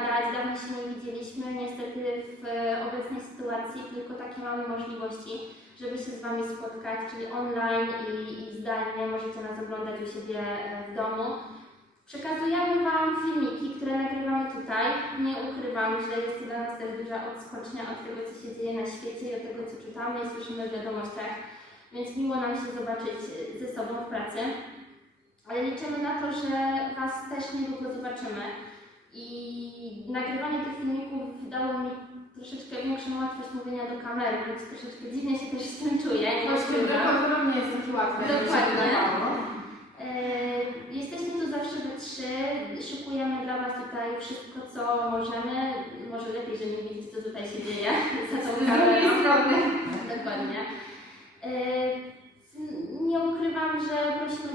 pogadać, dawno się nie widzieliśmy. Niestety w e, obecnej sytuacji tylko takie mamy możliwości, żeby się z Wami spotkać, czyli online i, i zdalnie. Możecie nas oglądać u siebie e, w domu. Przekazujemy Wam filmiki, które nagrywamy tutaj. Nie ukrywam, że jest to dla nas też duża odskocznia od tego, co się dzieje na świecie i od tego, co czytamy i słyszymy w wiadomościach. Więc miło nam się zobaczyć ze sobą w pracy. Ale liczymy na to, że Was też niedługo zobaczymy. I nagrywanie tych filmików dało mi troszeczkę większą łatwość mówienia do kamery, więc troszeczkę dziwnie się też z tym czuję. nie Właśnie prawdopodobnie nie jest takie łatwe, Dokładnie. E, Jesteśmy tu zawsze we trzy, szykujemy dla Was tutaj wszystko, co możemy. Może lepiej, że nie widzieć, co tutaj się dzieje za tą kamerą. Dokładnie. E, Nie ukrywam, że prosimy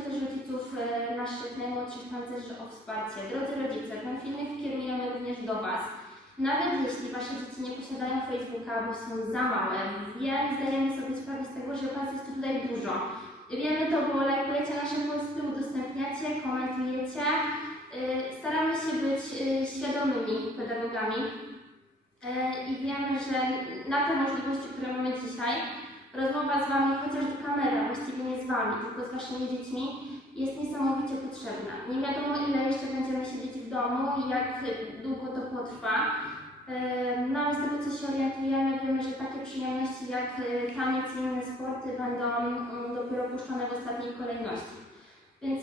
rodziców e, naszych najmłodszych tancerzy o wsparcie. Drodzy rodzice, ten filmik kierujemy również do Was. Nawet jeśli Wasze dzieci nie posiadają Facebooka, bo są za małe, wiem, zdajemy sobie sprawę z tego, że Was jest tutaj dużo. Wiemy to, bo lajkujecie nasze posty, udostępniacie, komentujecie. Y, Staramy się być y, świadomymi pedagogami Y, i wiemy, że na te możliwości, które mamy dzisiaj, rozmowa z Wami, chociaż do kamery, właściwie nie z Wami, tylko z Waszymi dziećmi, jest niesamowicie potrzebna. Nie wiadomo, ile jeszcze będziemy siedzieć w domu i jak długo to potrwa. No, ale z tego co się orientujemy, wiemy, że takie przyjemności jak y, taniec i inne sporty będą mm, dopiero puszczone w ostatniej kolejności. Więc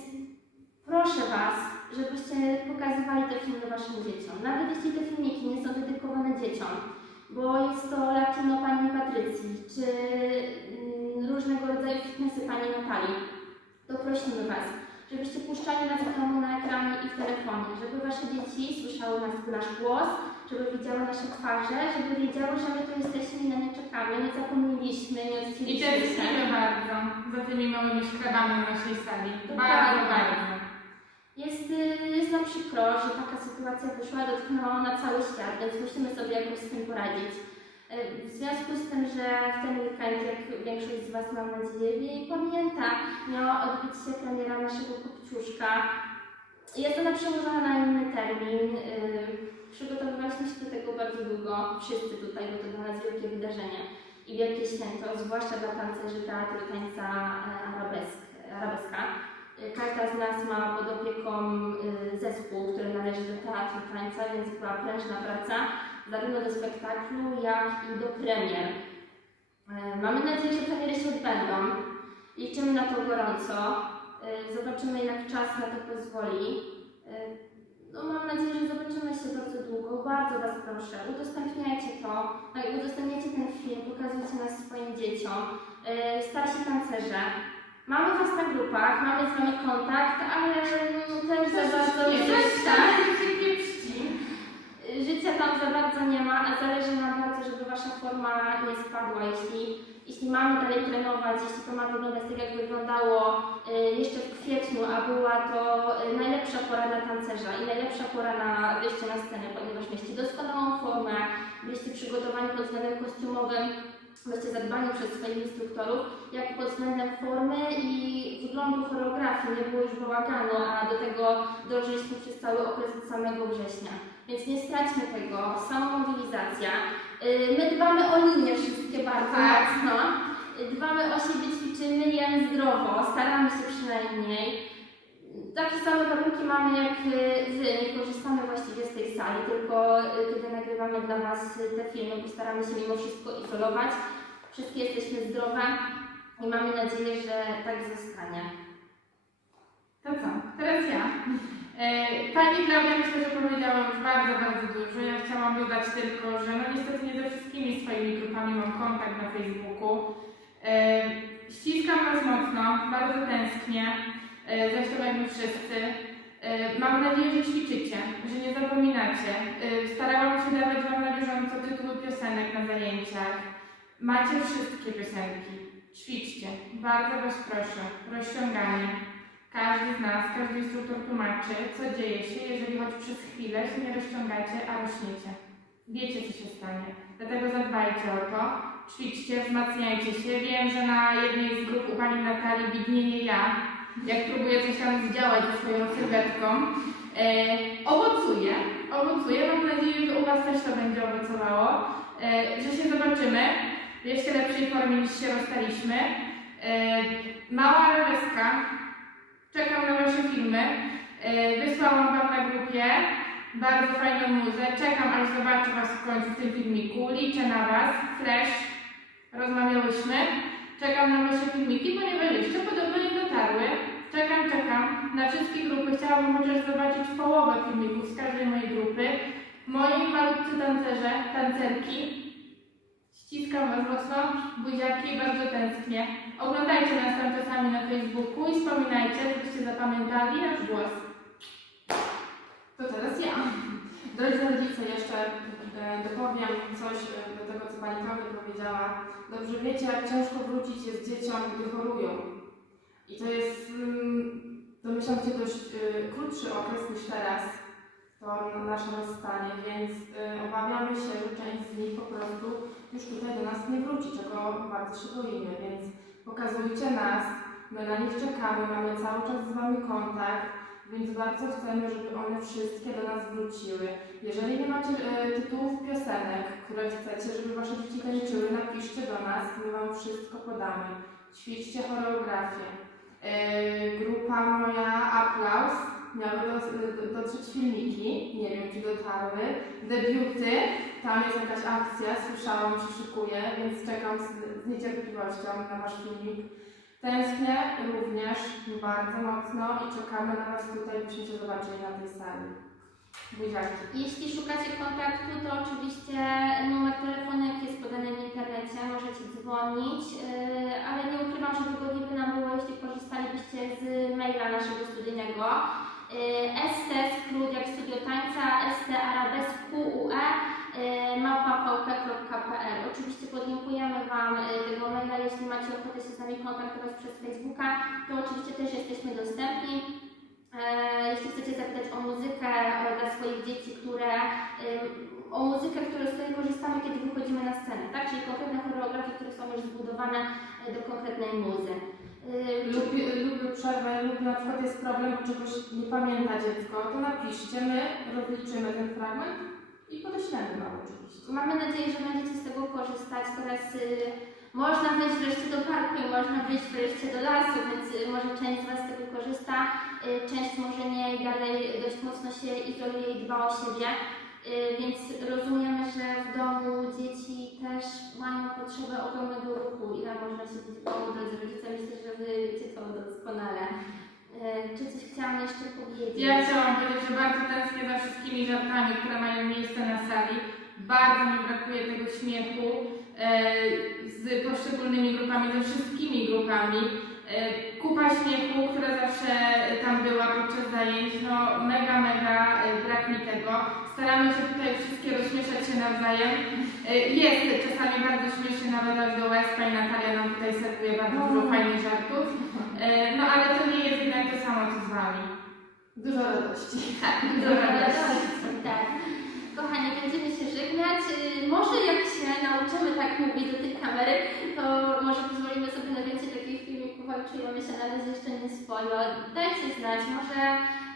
proszę Was, żebyście pokazywali te filmy Waszym dzieciom. Nawet jeśli te filmiki nie są dedykowane dzieciom, bo jest to Latino Pani Patrycji, czy mm, różnego rodzaju fitnessy Pani Natalii, to prosimy Was, żebyście puszczali nas w domu na ekranie i w telefonie, żeby Wasze dzieci słyszały nas, nasz głos, żeby widziały nasze twarze, żeby wiedziały, że my tu jesteśmy i na nie czekamy, nie zapomnieliśmy, nie I odcięliśmy tęsknimy bardzo za tymi małymi szkrabami na naszej sali. Bardzo, bardzo. Jest, y, jest nam przykro, że taka sytuacja wyszła, dotknęła ona cały świat, więc musimy sobie jakoś z tym poradzić. Y, W związku z tym, że w ten weekend, jak większość z Was mam nadzieję wie i pamięta, miała odbyć się premiera naszego Kopciuszka. Jest ona przełożona na inny termin. y, Przygotowywaliśmy się do tego bardzo długo, wszyscy tutaj, bo to dla nas wielkie wydarzenie i wielkie święto, zwłaszcza dla tancerzy teatru tańca e, arabesk, arabeska. Każda z nas ma pod opieką y, zespół, który należy do teatru tańca, więc była prężna praca zarówno do spektaklu, jak i do premier. Y, Mamy nadzieję, że premiery się odbędą. Liczymy na to gorąco. Y, Zobaczymy, jak czas na to pozwoli. Y, No, mam nadzieję, że zobaczymy się bardzo długo. Bardzo Was proszę, udostępniajcie to, tak, udostępniajcie ten film, pokazujcie nas swoim dzieciom. Starsi tancerze, Mamy Was na grupach, mamy z Wami kontakt, ale też za bardzo się kiepści. życia tam za bardzo nie ma, a zależy nam bardzo, żeby Wasza forma nie spadła. Jeśli, jeśli mamy dalej trenować, jeśli to ma wyglądać tak, jak wyglądało y, jeszcze w kwietniu, a była to y, najlepsza pora dla tancerza i najlepsza pora na wyjście na scenę, ponieważ mieliście doskonałą formę, byliście przygotowani pod względem kostiumowym, zadbani przez swoich instruktorów, jak i pod względem formy i wyglądu choreografii. Nie było już bałaganu, a do tego dążyliśmy przez cały okres od samego września. Więc nie straćmy tego, samomobilizacja. Yy, My dbamy o linie wszystkie bardzo Tak. mocno. Yy, Dbamy o siebie, ćwiczymy, jemy zdrowo, staramy się przynajmniej. Takie same warunki mamy jak Wy, nie korzystamy właściwie z tej sali, tylko y, kiedy nagrywamy dla Was te filmy, bo staramy się mimo wszystko izolować. Wszystkie jesteśmy zdrowe i mamy nadzieję, że tak zostanie. To co? Teraz ja. E, Pani Klaudia myślę, że powiedziała już bardzo, bardzo dużo. Ja chciałam dodać tylko, że no niestety nie ze wszystkimi swoimi grupami mam kontakt na Facebooku. E, Ściskam Was mocno, bardzo tęsknię, zresztą jak my wszyscy. E, Mam nadzieję, że ćwiczycie, że nie zapominacie. E, Starałam się dawać Wam na bieżąco tytuły piosenek na zajęciach. Macie wszystkie piosenki. Ćwiczcie. Bardzo Was proszę. Rozciąganie. Każdy z nas, każdy instruktor tłumaczy, co dzieje się, jeżeli choć przez chwilę się nie rozciągacie, a rośniecie. Wiecie, co się stanie. Dlatego zadbajcie o to, ćwiczcie, wzmacniajcie się. Wiem, że na jednej z grup u Pani Natalii widnieje ja, jak próbuję coś tam zdziałać ze swoją sylwetką. E, owocuje, owocuje. Mam nadzieję, że u Was też to będzie owocowało, e, że się zobaczymy w jeszcze lepszej formie niż się rozstaliśmy. E, Mała Reweska, czekam na Wasze filmy. E, Wysłałam Wam na grupie bardzo fajną muzę. Czekam, aż zobaczę Was w końcu w tym filmiku. Liczę na Was. Flash, rozmawiałyśmy. Czekam na Wasze filmiki, ponieważ jeszcze podobno nie dotarły. Czekam, czekam. Na wszystkie grupy chciałabym chociaż zobaczyć połowę filmików z każdej mojej grupy. Moi malutcy tancerze, tancerki. Ściskam Was mocno, buziaki, bardzo tęsknię. Oglądajcie nas tam czasami na Facebooku i wspominajcie, żebyście zapamiętali nasz głos. To teraz ja. Drodzy rodzice, jeszcze e, dopowiem coś e, do tego, co Pani Klaudia powiedziała. Dobrze wiecie, jak ciężko wrócić jest dzieciom, gdy chorują. I to jest, mm, domyślam się, dość e, krótszy okres niż teraz, to nasze rozstanie, więc obawiamy się, że część z nich po prostu już tutaj do nas nie wróci, czego bardzo się boimy, więc pokazujcie nas, my na nich czekamy, mamy cały czas z Wami kontakt, więc bardzo chcemy, żeby one wszystkie do nas wróciły. Jeżeli nie macie e, tytułów piosenek, które chcecie, żeby wasze dzieci tańczyły, napiszcie do nas, my wam wszystko podamy. Ćwiczcie choreografię. E, grupa moja Aplauz miały do, do, dotrzeć filmiki, nie wiem czy dotarły. Debiuty, tam jest jakaś akcja, słyszałam, się szykuje, więc czekam z, z niecierpliwością na wasz filmik. Tęsknię również bardzo mocno i czekamy na Was tutaj, byśmy się zobaczyli na tej sali. Buziaki. Jeśli szukacie kontaktu, to oczywiście numer telefonu, jaki jest podany w internecie, możecie dzwonić, yy, ale nie ukrywam, że wygodnie by nam było, jeśli korzystalibyście z maila naszego studyjnego yy, st skrót jak studio tańca st arabesque yy, małpa.vp.pl Oczywiście podlinkujemy Wam yy, tego maila, jeśli macie ochotę się z nami kontaktować przez Facebooka, to oczywiście też jesteśmy dostępni. E, Jeśli chcecie zapytać o muzykę dla swoich dzieci, które, o muzykę, które, z której korzystamy, kiedy wychodzimy na scenę, tak? Czyli konkretne choreografie, które są już zbudowane e, do konkretnej muzy. Lubię, lubię przerwę, lub na przykład jest problem, czegoś nie pamięta dziecko, to napiszcie, my rozliczymy ten fragment i podeślemy Wam oczywiście. Mamy nadzieję, że będziecie z tego korzystać. Teraz y, można wyjść wreszcie do parku i można wyjść wreszcie do lasu, więc y, może część z Was z tego korzysta, y, część może nie i dalej dość mocno się izoluje i dba o siebie. Y, Więc rozumiemy, że w domu dzieci też mają potrzebę ogromnego ruchu, ile można się domu, drodzy rodzice, myślę, że Wy wiecie to doskonale. Czy coś chciałam jeszcze powiedzieć? Ja chciałam powiedzieć, że bardzo tęsknię za wszystkimi żartami, które mają miejsce na sali. Bardzo mi brakuje tego śmiechu z poszczególnymi grupami, ze wszystkimi grupami. E, kupa śmiechu, która zawsze tam była podczas zajęć, no mega, mega e, brak mi tego. Staramy się tutaj wszystkie rozśmieszać się nawzajem. E, jest czasami bardzo śmiesznie, nawet aż do łez. Pani Natalia nam tutaj serwuje bardzo dużo fajnych żartów. E, no ale to nie jest jednak to samo, co z Wami. Dużo radości. Tak, Dobra, tak. Kochani, będziemy się żegnać. Y, Może jak się nauczymy tak mówić do tej kamery, to może pozwolimy sobie na więcej takich filmików, ale czujemy się na razie jeszcze nie swojo. Dajcie znać, może,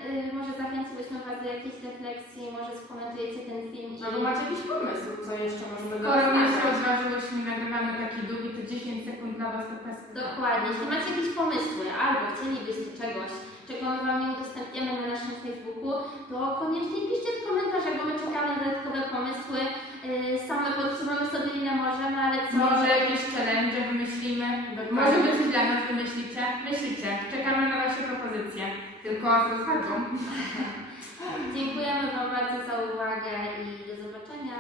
y, może zachęciłyśmy Was do jakiejś refleksji, może skomentujecie ten film. i- Albo macie jakiś pomysł, co jeszcze możemy Skoro nie się dodać? odważyłyśmy nagrywamy taki długi, to 10 sekund dla Was to pestka. Dokładnie. Jeśli macie jakieś pomysły albo chcielibyście czegoś, czego my Wam nie udostępniamy na naszym Facebooku, to koniecznie piszcie w komentarzach, bo my czekamy na dodatkowe pomysły. Yy, same podtrzymamy sobie ile możemy, ale co? Może jakieś challenge wymyślimy? Może Wy coś dla nas wymyślicie? Myślicie. Czekamy na Wasze propozycje. Tylko z rozwagą. Dziękujemy Wam bardzo za uwagę i do zobaczenia.